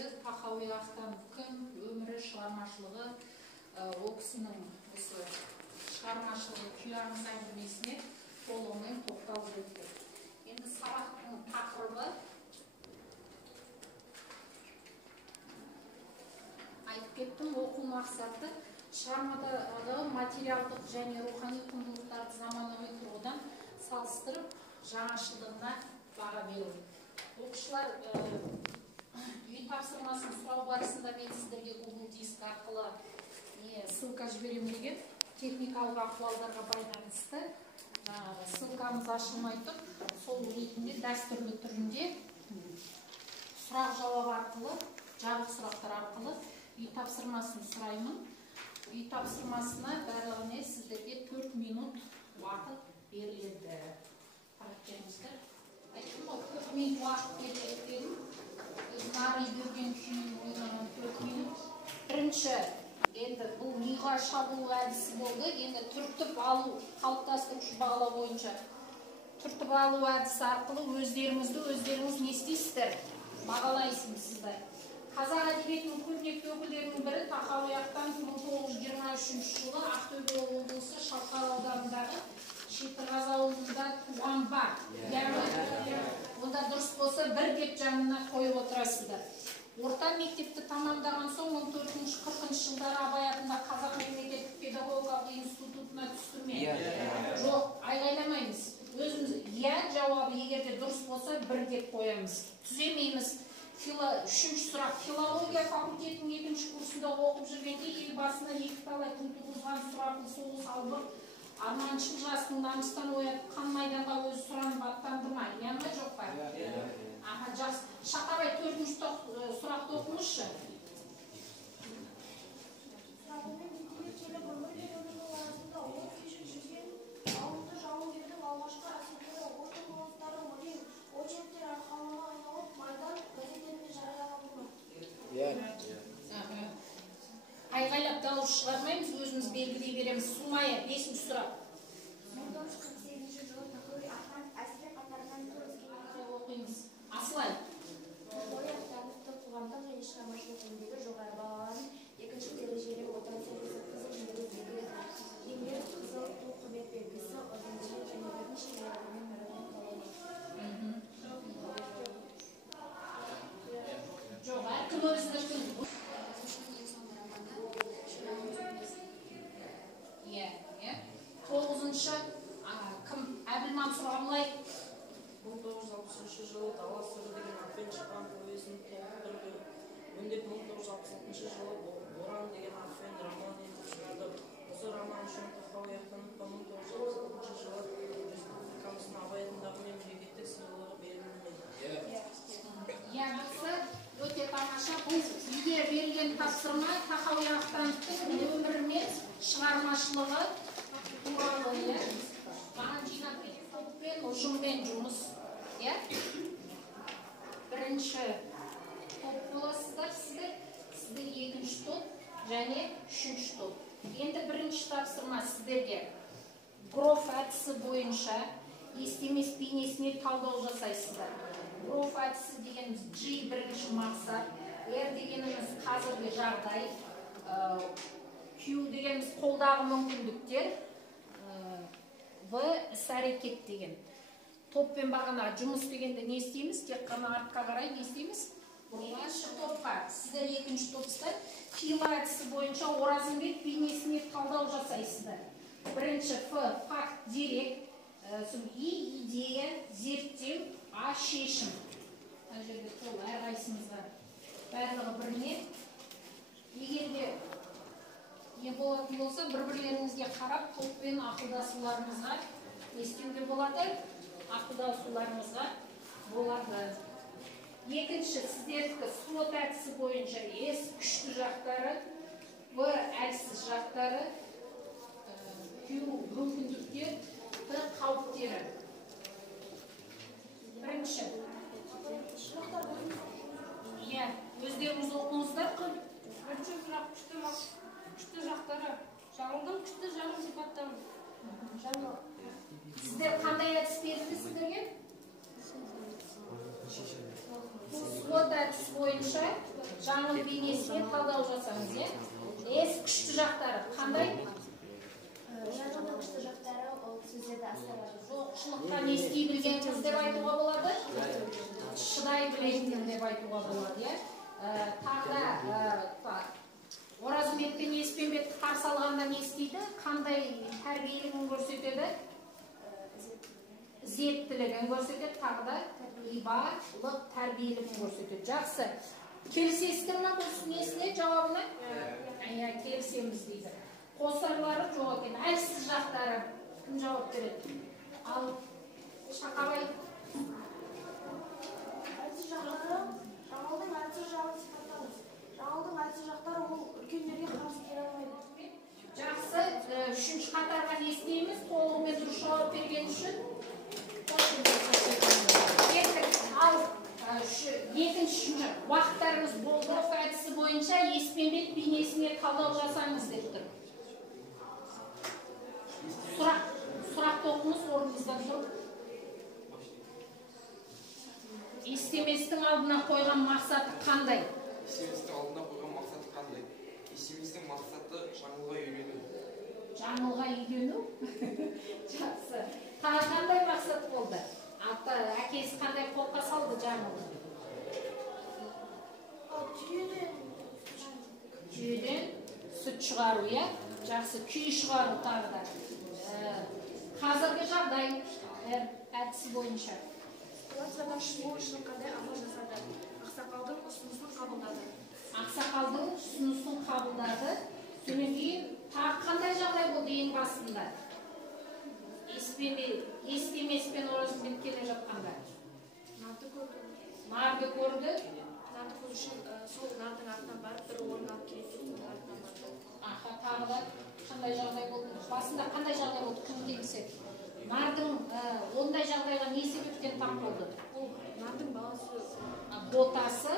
бойы Тахауи Ахтан кім, өмірі, шығармашылығы, ол кісінің осы шығармашылығы күй аңыз әңгімесіне толығымен тоқталып өтті. Енді сабақтың тақырыбы айтып кеттім, оқу мақсаты шығармадағы материалдық және рухани құндылықтарды заманауи тұрғыдан салыстырып, жаңашылдығына баға беру. Оқушылар үй тапсырмасын сұрау барысында мен сіздерге Google диск арқылы ссылка жіберем деген техникалық ахуалдарға байланысты ссылкамыз ашылмай тұр. Сол ретінде дәстүрлі түрінде сұрақ-жауап арқылы, жабық сұрақтар арқылы үй тапсырмасын сұраймын. Үй тапсырмасына барлығына сіздерге 4 минут уақыт беріледі. Қараптеріңіздер. Айттым ғой, 4 минут уақыт беріледі. Нар үйдерген күйін ойнаған 4 минут. Бірінші, енді бұл миға шабуыл әдісі болды. Енді түртіп алу, қалыптастырушы бағалау бойынша түртіп алу әдісі арқылы өздеріңіз не істейсіздер? Бағалайсыздар. Қазақ әдебиетінің көрнекті өкілдерінің бірі Тахауи Ахтан 1923 жылы Ақтөбе облысы Шалқар ауданындағы Шетіғаз ауылында туған бар. Онда дұрыс болса бір деп жанына қойып отырасыздар. Орта мектепті тамамдаған соң 1440 жылдары Абай атындағы Қазақ мемлекеттік педагогикалық институтына түсті ме? Жоқ, айғайламаймыз. Өзіміз жауабы егерде дұрыс болса бір деп қоямыз. Түземейміз. Үшінші сұрақ. Филология факультетінің 2-ші курсында оқып жүргенде ел басына екі талай күн туғызған сұрапыл соғыс албыр арманшыл жастың намыстан оятып қан майданға өзі сұранып аттанды ма? Иә ма жоқ па? Жақсы. Шақабай 4-ші сұрақты оқыңызшы. Айғайлап дауыс шығармаймыз, өзіміз белгілей береміз. Сумая, 5-ші сұрақ. 1948 жылы Тахауи Ахтан әскер қатарынан оқимыз. Асылай. Тахауи Ахтановты қоғамдық және шығармашылық еңбегі жоғары бағаланып, 2-ші дәрежелі отан соғысы қызыл жұлдыз белгілі, еңбек қызыл ту құрмет белгісі, орденімен және бірнеше медальдармен марапатталды. Жоқ, әркім өзінің тоғызыншы кім? Әбілмансұр Абылай. 1960 жылы Дала сыры деген атпен шыққан повесін толықтырды. Өңдеп 1966 жылы Боран деген атпен роман етіп шығарды. Осы роман үшін Тахауи Ахтановқа 1966 жылы республикамыздың Абай атындағы мемлекеттік сыйлығы берілді. Жақсы, өте тамаша. Бұл үйге берілген тапсырма Тахауи Ахтановтың өмірі мен шығармашылығы туралы маған жинап топпен, ұжыммен жұмыс. Бірінші топ боласыздар сіздер, 2-ші топ және 3-ші топ. Енді бірінші тапсырма сіздерге Гроф әдісі бойынша естемес бейнесіне талдау жасайсыздар. Гроф әдісі дегеніміз G бірінші мақсат, R дегеніміз қазіргі жағдай, Q дегеніміз қолдағы мүмкіндіктер, В іс-әрекет деген. Топпен бағана жұмыс дегенде не істейміз? Тек қана артқа қарай не істейміз? Екінші топқа. Сіздер 2-ші топсыздар. Фила әдісі бойынша Оразымбет бейнесіне талдау жасайсыздар. Бірінші Ф факт, дерек, И идея, зерттеу, А шешім. Мына жерде сол әрқайсымызға барлығы біріне. Егерде не болатын болса, бір-бірлеріңізге қарап, топпен ақылдасуларыңызға естеуге болады, ақылдасуларыңызға болады. Екінші, сіздердікі слот әдісі бойынша S күшті жақтары, В әлсіз жақтары, Q мүмкіндіктер, Т қауіптері. Бірінші. Өздеріңіз оқыңыздар. Бірінші сұрақ күшті жақтары. Жаңылдың күшті жағын сипаттаңыз. Сіздер қандай әдіс берілді сіздерге? SWOT әдісі бойынша жаңыл бейнесіне талдау жасаңыз, күшті жақтары қандай? Жаңылдың күшті жақтары ол сөздерді астарлады. Жоқшылыққа не істей білген қыз деп айтуға болады? Шыдай білетін деп айтуға болады. Тағы да Оразымбет пен Еспенбетті қарсы алғанда не істейді? Қандай тәрбиелігін көрсетеді? Зеттілігін көрсетеді, тағы да ибалық тәрбиелігін көрсетеді. Жақсы. Келісесіздер ме бұл несіне жауабына? Келісеміз дейді. Қосарлары жоқ екен. Әлсіз жақтары кім жауап береді? Ал Шақабай. Әлсіз жақтары, жаңылдың әлсіз жағын сипаттаңыз. Жаңылдың әлсіз жақтары ол үлкендерге қарсы келе алмайды. Жақсы. Үшінші қатарға не істейміз? Толығымен дұрыс жауап берген үшін. Ал екінші уақыттарымыз болды. Әдісі бойынша Еспенбет бейнесіне талдау жасаңыз деп тұр. Сұрақты оқыңыз, орныңыздан тұрып. Естеместің алдына қойған мақсаты қандай? Естеместің алдына қойған мақсаты қандай? Естеместің мақсаты жаңылға үйрену. Жаңылға үйрену? Жақсы. Тағы қандай мақсат болды? Әкесі қандай қолқа салды жаңылды? Түйеден сүт шығару, жақсы, күй шығару тағы да. Қазіргі жағдай әдісі бойынша. Ситуациядан шығу үшін қандай амал жасады? Ақсақалдың ұсынысын қабылдады. Ақсақалдың ұсынысын қабылдады. Сонан кейін тағы қандай жағдай болды ең басында? Естемеспен Оразымбет келе жатқанда. Нарды көрді. Нарды көрді. Нарды көру үшін сол нардың артынан барып бір орын алып келеді деп артынан барды. Тағы да қандай жағдай болды? Басында қандай жағдай болды? Кім келіседі? Нардың ондай жағдайға не себептен тап болды? Ол нардың баласы Ботасы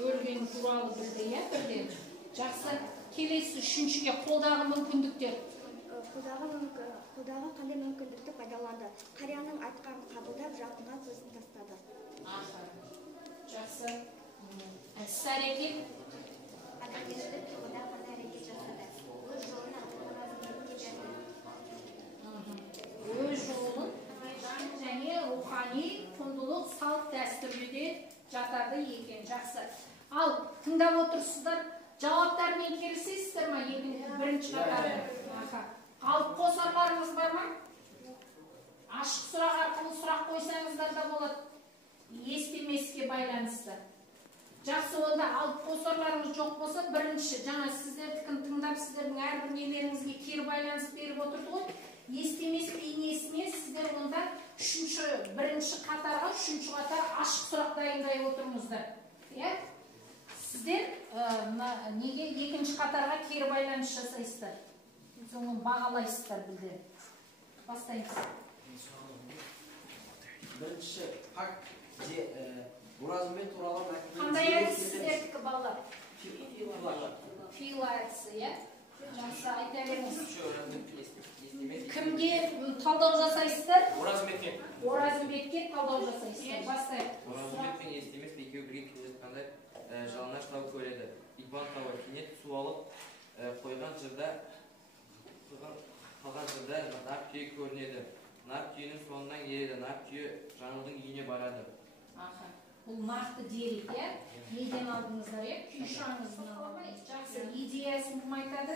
өлген туралы білді, бірден. Жақсы. Келесі үшіншіге қолдағы мүмкіндіктер. Қолдағы қандай мүмкіндікті пайдаланды? Қарияның айтқанын қабылдап, жақынға көзін тастады. Жақсы. Іс-әрекет. Адамгершілік тұрғыда қандай әрекет жасады? Өз жолын Оразымбетке берді. Өз жолын және рухани құндылық салт дәстүрде жатады екен. Жақсы. Ал тыңдап отырсыздар, жауаптармен келісесіздер ме? Бірінші қатарда. Қалып қосарларыңыз бар ма? Ашық сұрақ арқылы сұрақ қойсаңыздар да болады. Естемеске байланысты. Жақсы, онда алып қосарларыңыз жоқ болса, бірінші жаңа сіздердікін тыңдап, сіздердің әрбір нелеріңізге кері байланыс беріп отырды ғой. Естемес бейнесіне сіздер онда бірінші қатарға, үшінші қатар ашық сұрақ дайындай отырыңыздар. Сіздер неге екінші қатарға кері байланыс жасайсыздар? Соны бағалайсыздар білдер. Бастаймыз. Бірінші факт Оразымбет туралы қандай әдісі сіздердікі балалар? Фил әдісі, жақсы, айта беріңіз. Кімге талдау жасайсыздар? Оразымбетке. Оразымбетке талдау жасайсыздар. Бастайық. Оразымбет пен Естемес екеуі бірге келе жатқанда жалаңаш тау көреді. Итбан тауы кенет су алып қойған жырда нар түйе көрінеді. Нар түйенің соңынан ереді. Нар түйе жаңылдың үйіне барады. Бұл нақты дерек, неден алдыңыздар, күйшаңыздың аламай. Жақсы, идеясын кім айтады?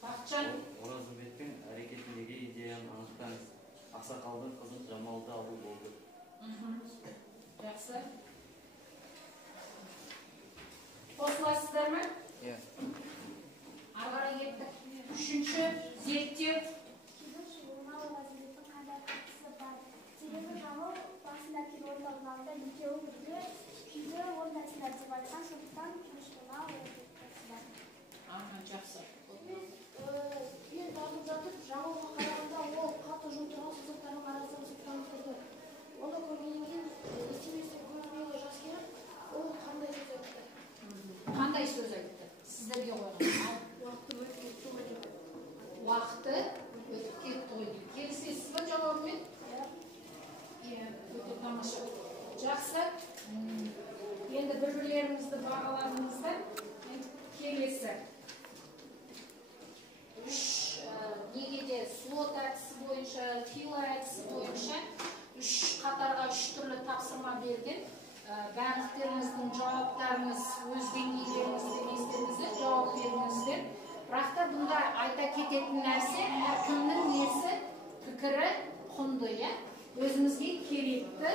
Бақытжан. Оразымбеттің әрекетіндегі идеяны анықтаңыз. Ақсақалдың қызын Жамалды алу болды. Жақсы. Қосыласыздар ма? Ары қарай кеттік. Үшінші зерттеу. Себебі Жамал басында келіп орналғанда екеуі бірге күйді орындасындар деп айтқан, сондықтан күйшіна орындасындар. Жақсы. Ел бағып жатып, Жамалға қарағанда ол қатты жұмтырған сызықтардың арасынан сырттан тұрды. Оны көргеннен кейін Естеместің көзіне бағаларыңыздан келесі. Үш негеде слот әдісі бойынша, фила әдісі бойынша үш қатарға үш түрлі тапсырма берген. Барлықтарыңыздың жауаптарыңыз өз деңгейлеріңізбен естеріңізде жауап беріңіздер. Бірақ та бұнда айта кететін нәрсе, әркімнің несі, пікірі құнды, өзімізге керекті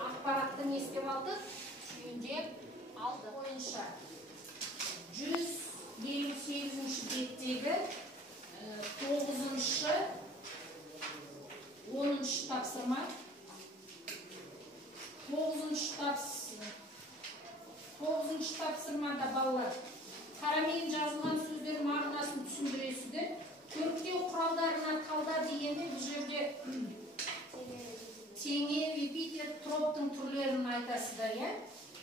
ақпаратты естіп алдық, түйіндеп алды бойынша 158-ші беттегі 9-шы 10-шы тапсырма. 9-шы тапсырмада балалар қарамен жазылған сөздер мағынасын түсіндіресіздер. Көріктеу құралдарына талда дегенде бұл жерде теңе, эпитет, троптың түрлерін айтасыздар,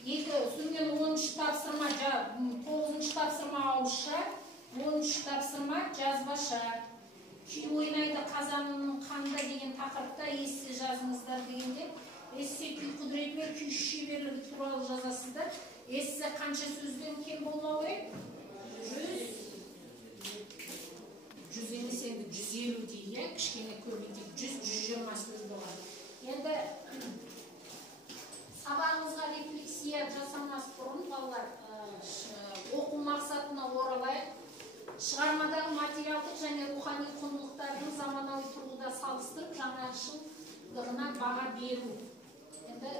Содан 10-шы тапсырма, 9-шы тапсырма ауызша, 10-шы тапсырма жазбаша. Күй ойнайды қазанының қанда деген тақырыпта ессе жазыңыздар дегенде, эссе күй құдіретімен күй шеберлігі туралы жазасыздар. Эссе қанша сөзден кем болмау керек? 100 емес, енді 150 дейді, кішкене көбейтіп 100-120 сөз болады. Енді сабағыңызға рефлексия жасамас бұрын балалар оқу мақсатына оралайық. Шығармадағы материалдық және рухани құндылықтардың заманауи тұрғыда салыстырып жаңашылдығына баға беру. Енді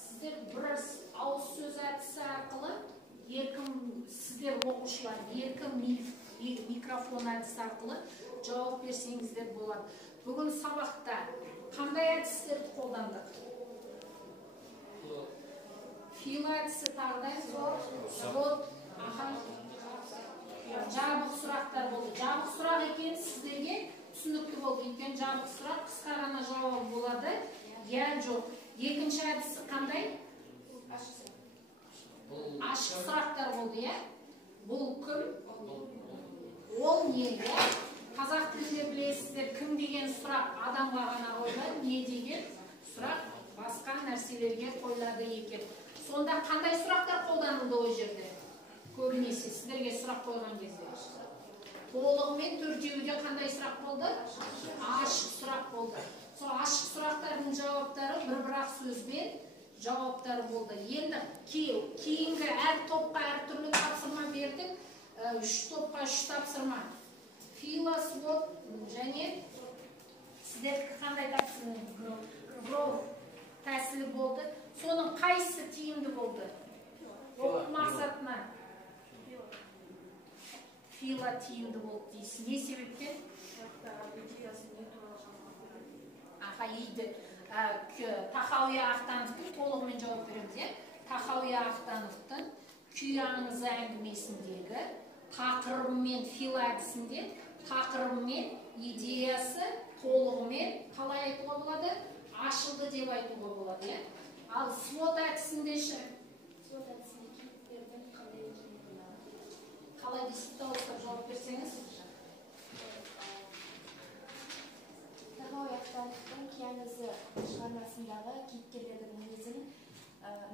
сіздер бір ауыз сөз әдісі арқылы сіздер оқушылар еркін микрофон әдісі арқылы жауап берсеңіздер болады. Бүгін сабақта қандай әдістерді қолдандық? Фила әдісі тағдай слот, жабық сұрақтар болды. Жабық сұрақ екен сіздерге түсінікті болды. Екен жабық сұрақ қысқа ғана жауап болады. Жоқ. Екінші әдісі қандай? Ашық сұрақтар болды, Бұл кім? Ол не? Қазақ тілінде білесіздер, кім деген сұрақ адамға ғана қойылады, не деген сұрақ басқа нәрселерге қойылады екен. Сонда қандай сұрақтар қолданылды ол жерде? Көбінесе сіздерге сұрақ қойған кезде. Толығымен төртеуде қандай сұрақ болды? Ашық сұрақ болды. Сол ашық сұрақтардың жауаптары бір-бір-ақ сөзбен жауаптары болды. Енді кейінгі әр топқа әр түрлі тапсырма бердік. 3 топқа 3 тапсырма. Фила, слот және сіздер қандай тәсілі болды? Соның қайсысы тиімді болды? Оқу мақсатына фила тиімді болды дейсіз. Не себептен? Тахауия Ахтановтың толығымен жауап береміз. Тахауия Ахтановтың күй аңызы әңгімесіндегі тақырыбымен фила әдісінде тақырыбымен идеясы толығымен қалай айтуға болады? Ашылды деп айтуға болады. Ал слот әдісінде қалай дейсіз дауыстап жауап берсеңіз? Тахауия Ахтановтың күй аңызы шығармасындағы кейіпкерлердің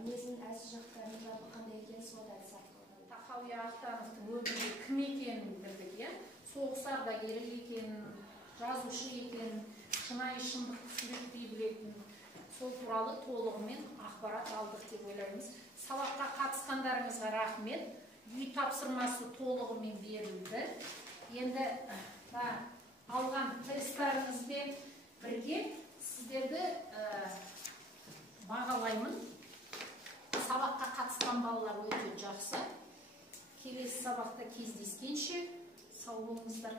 мінезін әлсіз жақтарын жалпы қандай екен слот әдісі арқылы. Тахауия Ахтановтың өмірде кім екенін білдік, соғыс ардагері екенін, жазушы екенін, шынайы шындықты суреттей білетін, сол туралы толығымен ақпарат алдық деп ойлаймыз. Сабаққа қатысқандарыңызға рахмет. Үй тапсырмасы толығымен берілді. Енді алған тесттарыңызбен бірге сіздерді бағалаймын. Сабаққа қатысқан балалар өте жақсы. Келесі сабақта кездескенше сау болыңыздар.